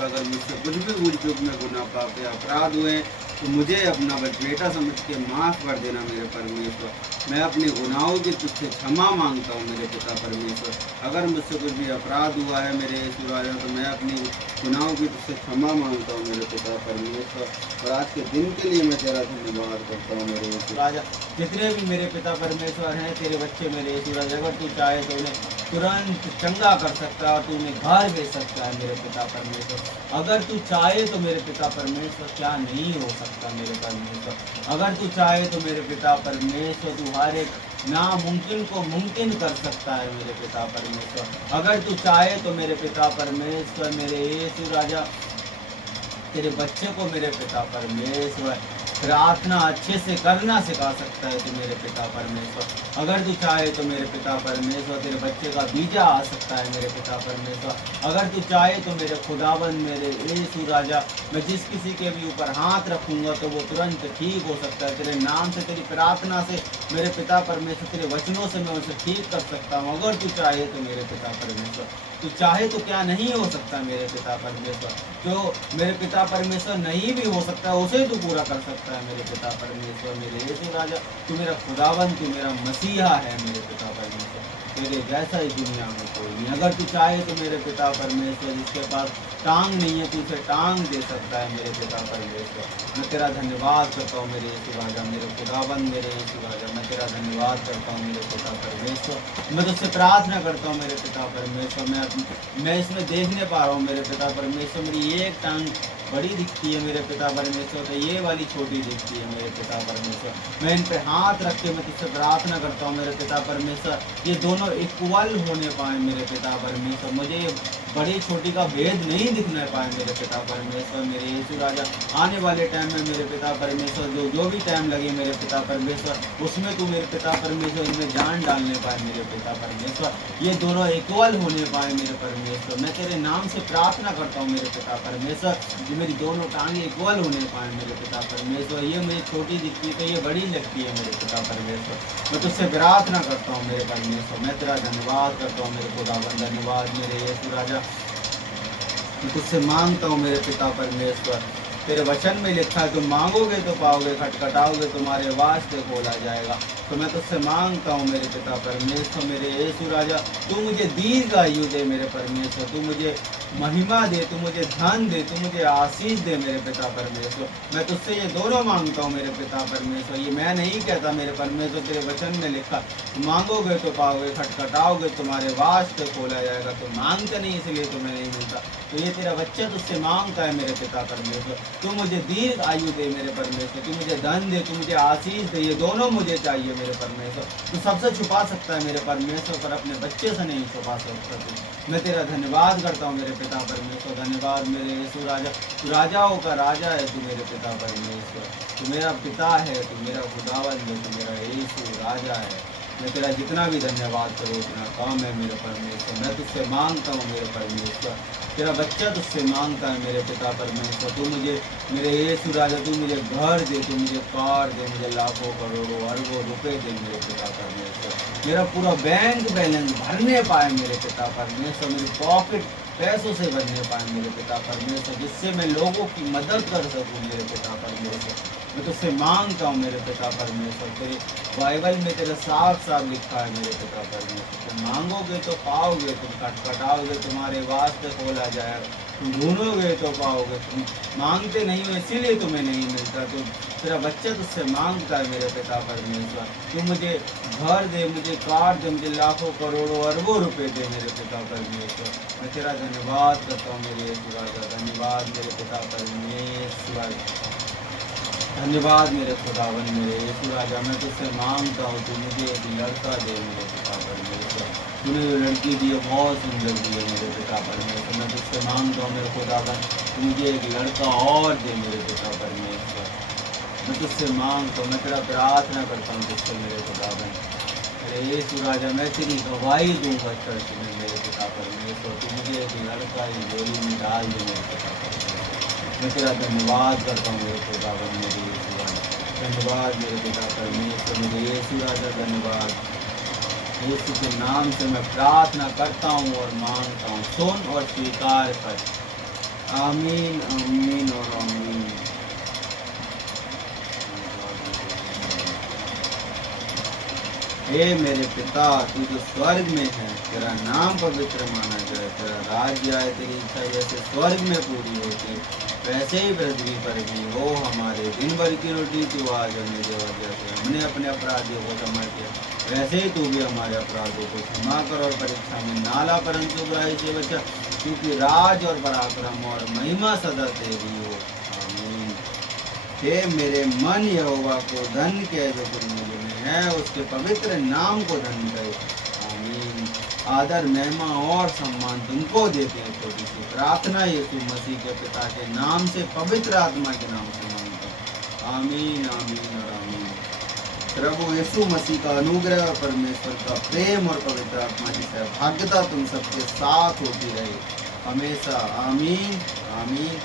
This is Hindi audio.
परमेश्वर अगर मुझसे कुछ भी भूल चूक में गुनाह पाप या अपराध हुए तो मुझे अपना बेटा समझ के माफ़ कर देना मेरे परमेश्वर। मैं अपने गुनाहों की तुझसे क्षमा मांगता हूँ मेरे पिता परमेश्वर। अगर मुझसे कुछ भी अपराध हुआ है मेरे यीशु राजा तो मैं अपनी गुनाहों की तुझसे क्षमा मांगता हूँ मेरे पिता परमेश्वर। और आज के दिन के लिए मैं तेरा धन्यवाद करता हूँ मेरे यीशु राजा। जितने भी मेरे पिता परमेश्वर हैं तेरे बच्चे मेरे यीशु राजा, अगर तू चाहे तो उन्हें तुरंत चंगा कर सकता है और तू उन्हें घर भेज सकता है मेरे पिता परमेश्वर। अगर तू चाहे तो मेरे पिता परमेश्वर क्या नहीं हो सकता मेरे परमेश्वर। अगर तू चाहे तो मेरे पिता परमेश्वर तू हर एक नामुमकिन को मुमकिन कर सकता है मेरे पिता परमेश्वर। अगर तू चाहे तो मेरे पिता परमेश्वर मेरे यीशु राजा तेरे बच्चे को मेरे पिता परमेश्वर प्रार्थना अच्छे से करना सिखा सकता है तू मेरे पिता परमेश्वर। अगर तू चाहे तो मेरे पिता परमेश्वर तेरे बच्चे का बीजा आ सकता है मेरे पिता परमेश्वर। अगर तू चाहे तो मेरे खुदाबंद मेरे यीशु राजा मैं जिस किसी के भी ऊपर हाथ रखूंगा तो वो तुरंत ठीक हो सकता है। तेरे नाम से तेरी प्रार्थना से मेरे पिता परमेश्वर तेरे वचनों से मैं उसे ठीक कर सकता हूँ। अगर तू चाहे तो मेरे पिता परमेश्वर तू चाहे तो क्या नहीं हो सकता मेरे पिता परमेश्वर। जो मेरे पिता परमेश्वर नहीं भी हो सकता उसे तू पूरा कर सकता है मेरे पिता परमेश्वर मेरे यीशु राजा। तू मेरा खुदावन तू मेरा मसीहा है मेरे पिता परमेश्वर। तेरे जैसा ही दुनिया में कोई नहीं। अगर तू चाहे तो मेरे पिता परमेश्वर जिसके पास टांग नहीं है तू उसे टांग दे सकता है मेरे पिता परमेश्वर। मैं तेरा धन्यवाद करता हूँ मेरे यीशु राजा मेरे खुदावन मेरे यीशु राजा। मैं तेरा धन्यवाद करता हूँ मेरे पिता परमेश्वर। मैं तुझसे प्रार्थना करता हूँ मेरे पिता परमेश्वर। मैं इसमें देखने पा रहा हूँ मेरे पिता परमेश्वर मेरी एक टांग बड़ी दिखती है मेरे पिता परमेश्वर तो ये वाली छोटी दिखती है मेरे पिता परमेश्वर। मैं इन पे हाथ रख के मैं तुझसे प्रार्थना करता हूँ मेरे पिता परमेश्वर ये दोनों इक्वल होने पाए मेरे पिता परमेश्वर। मुझे ये बड़ी छोटी का भेद नहीं दिखने पाए मेरे पिता परमेश्वर मेरे यीशु राजा। आने वाले टाइम में मेरे पिता परमेश्वर जो भी टाइम लगे मेरे पिता परमेश्वर उसमें तू मेरे पिता परमेश्वर इनमें जान डालने पाए मेरे पिता परमेश्वर। ये दोनों इक्वल होने पाए मेरे परमेश्वर। मैं तेरे नाम से प्रार्थना करता हूँ मेरे पिता परमेश्वर मेरी दोनों टांगे इक्वल होने पाए मेरे पिता परमेश्वर। ये मुझे छोटी दिखती तो ये बड़ी लगती है मेरे पिता परमेश्वर। मैं तुझसे प्रार्थना करता हूँ मेरे परमेश्वर। मैं तेरा धन्यवाद करता हूँ मेरे खुदावन धन्यवाद मेरे यीशु राजा। मैं तुझसे मांगता हूँ मेरे पिता परमेश्वर तेरे वचन में लिखा है तुम मांगोगे तो पाओगे खटखटाओगे तुम्हारे वास्ते खोला जाएगा। तो मैं तुझसे मांगता हूँ मेरे पिता परमेश्वर मेरे यीशु राजा तू मुझे दीर्घ आयु दे मेरे परमेश्वर। तू मुझे महिमा दे तू मुझे धन दे तू मुझे आशीष दे मेरे पिता परमेश्वर। मैं तुझसे ये दोनों मांगता हूँ मेरे पिता परमेश्वर। ये मैं नहीं कहता मेरे परमेश्वर तेरे वचन में लिखा मांगोगे तो पाओगे खटखटाओगे तुम्हारे वास्ते खोला जाएगा। तो मांगते नहीं इसलिए तुम्हें नहीं मिलता। तो ये तेरा बच्चा तुझसे मांगता है मेरे पिता परमेश्वर। तू मुझे दीर्घ आयु दे मेरे परमेश्वर। तू मुझे धन दे तू मुझे आशीष दे ये दोनों मुझे चाहिए मेरे परमेश्वर। तू सबसे छुपा सकता है मेरे परमेश्वर पर अपने बच्चे से नहीं छुपा सकता तू। मैं तेरा धन्यवाद करता हूँ मेरे पिता परमेश्वर। धन्यवाद मेरे यीशु राजा तू राजाओं का राजा है तू मेरे पिता परमेश्वर। तू मेरा पिता है तू मेरा खुदावन है तू मेरा यीशु राजा है। मैं तेरा जितना भी धन्यवाद करूँ उतना कम है मेरे परमेश्वर। मैं तुझसे मांगता हूँ मेरे परमेश्वर। तेरा बच्चा तुझसे मांगता है मेरे पिता परमेश्वर। तू मुझे मेरे यीशु राजा तू मुझे घर दे तू मुझे कार दे मुझे लाखों करोड़ों अरबों रुपए दे मेरे पिता परमेश्वर। मेरा पूरा बैंक बैलेंस भरने पाए मेरे पिता परमेश्वर। मेरी प्रॉफिट पैसों से भरने पाए मेरे पिता परमेश्वर जिससे मैं लोगों की मदद कर सकूँ मेरे पिता परमेश्वर। मैं तुझसे मांगता हूँ मेरे पिता परमेश्वर। तेरे बाइबल में तेरा साफ साफ लिखा है मेरे पिता परमेश्वर। तुम मांगोगे तो पाओगे तुम खटखटाओगे तुम्हारे वास्ते खोला जाएगा। तुम ढूंढोगे तो पाओगे तुम मांगते नहीं हो इसीलिए तुम्हें नहीं मिलता। तो तेरा बच्चा तुझसे मांगता है मेरे पिता परमेश्वर। तू मुझे घर दे मुझे कार दे मुझे लाखों करोड़ों अरबों रुपए दे मेरे पिता परमेश्वर। मैं तेरा धन्यवाद करता हूँ मेरे यीशु राजा। धन्यवाद मेरे पिता परमेश्वर। धन्यवाद मेरे खुदावन मेरे यीशु राजा। मैं तुझसे मांगता हूँ तू मुझे एक लड़का दे मेरे पिता परमेश्वर। तूने जो लड़की दी है बहुत सुंदर दी है मेरे पिता परमेश्वर। मैं तुझसे मांगता हूँ मेरे खुदावन तू मुझे एक लड़का और दे मेरे पिता परमेश्वर। मैं तुझसे मांगता हूँ मैं तेरा प्रार्थना करता हूँ तुझसे मेरे खुदावन मेरे यीशु राजा। मैं तेरी गवाही दूंगा चर्च में मेरे पिता परमेश्वर। तू मुझे एक लड़का ही गोली में डाल दे मेरे पिता परमेश्वर। मैं तेरा धन्यवाद करता हूँ मेरे खुदावन मेरे यीशु राजा। धन्यवाद मेरे पिता परमेश्वर मेरे यीशु राजा। धन्यवाद यीशु के नाम से मैं प्रार्थना करता हूँ और मांगता हूँ। सुन और स्वीकार कर आमीन आमीन और आमीन। हे मेरे पिता, तू जो स्वर्ग में है, तेरा नाम पवित्र माना जाए, तेरा राज्य आए, तेरी इच्छा जैसे स्वर्ग में पूरी होती वैसे ही पृथ्वी पर भी हो। हमारे दिन भर की रोटी तू आज हमें दे, और जैसे हमने अपने अपराधियों को क्षमा किया वैसे ही तू भी हमारे अपराधों को क्षमा कर, और परीक्षा में नाला परंतु बुराई से बचा, क्योंकि राज और पराक्रम और महिमा सदा तेरी हो। आमीन। हे मेरे मन, यहोवा को धन्य कह जो कुल है, उसके पवित्र नाम को धन्य करे। आमीन। आदर, महिमा और सम्मान तुमको देते हैं। छोटी सी प्रार्थना यीशु मसीह के पिता के नाम से, पवित्र आत्मा के नाम से मांगता हूं। आमीन आमीन और आमीन। प्रभु यीशु मसीह का अनुग्रह, परमेश्वर का प्रेम और पवित्र आत्मा की सहभागिता तुम सबके साथ होती रहे हमेशा। आमीन आमीन।